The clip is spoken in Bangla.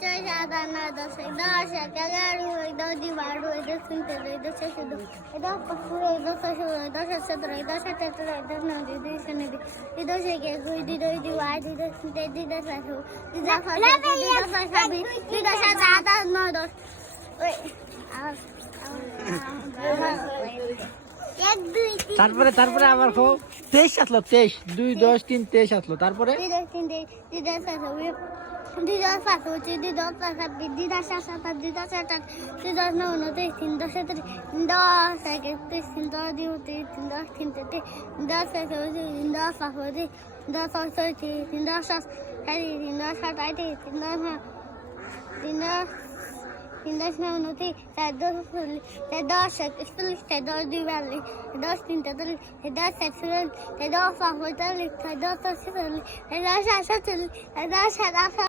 ছয় সাত আট নয় দশ দশ এগারো দশ দুই বারো দশ তিন তেরো দশ চোদ্দ দশ পনেরো দশ ষোলো দশ সতেরো দশ আঠারো দশ নয় দশ নয় দশ একুশ দশ বাইশ দশ তেইশ দশ চব্বিশ দশ ছাব্বিশ দশ সাত আট নয় দশ এক দুই তিন তারপরে তারপরে আবার হোক 23 আসলো 23 2 10 3 23 আসলো তারপরে দুই দশ তিন দুই দশ দুই দশ পাঁচ দুই দশ পাঁচ ছাব্বিশ দুই দশ সাত সাত দুই দশ আট আট দুই দশ নয় উনত্রিশ তিন দশ দশ একত্রিশ তিন দশ দুই উনত্রিশ তিন দশ তিন তেত্রিশ তিন দশ একত্রিশ তিন দশ পাঁচত্রিশ তিন দশ ছয়ত্রিশ তিন দশ সাতত্রিশ তিন দশ সাতাইত্রিশ তিন দশ তিন দশ নয় উনত্রিশ চার দশ চল্লিশ চার দশ একচল্লিশ চার দশ দুই বিয়াল্লিশ দশ তিন তেতাল্লিশ দশ একচল্লিশ দশ পাঁচ পঁয়তাল্লিশ দশ ছয় ছেচল্লিশ দশ সাত সাতচল্লিশ দশ সাত আটচল্লিশ